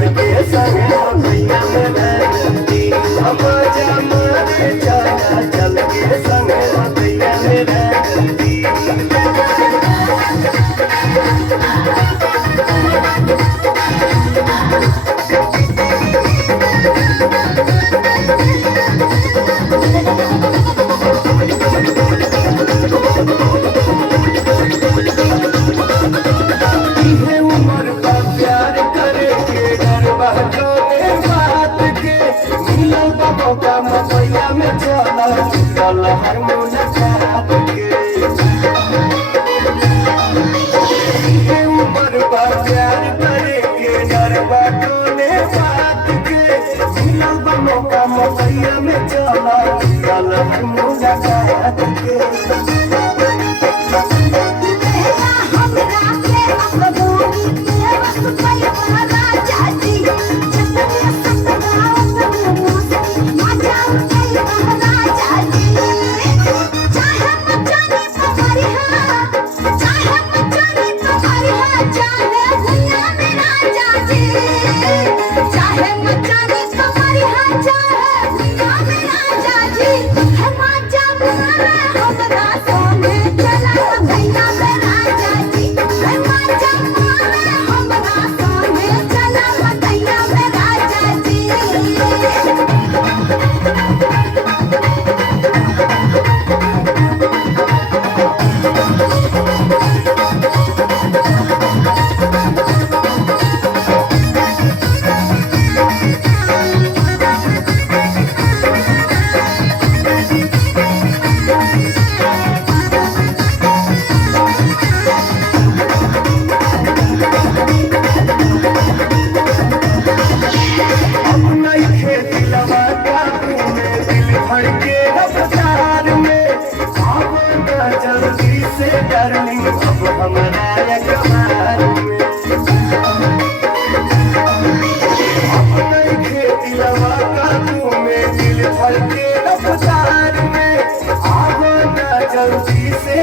के संग भैया में रहती हम जमाने चला चल के संग भैया में रहती भैया में चला चल हर मुलाकात के उम्र बा प्यार करे के डर बाटोले बात के मिलल बा मौका भैया में चला चल हर मुलाकात के डार्लिंग अब हमारा कमाल में अपने खेती लवा काबू में दिल भर के रफ्तार में आवा ना जल्दी से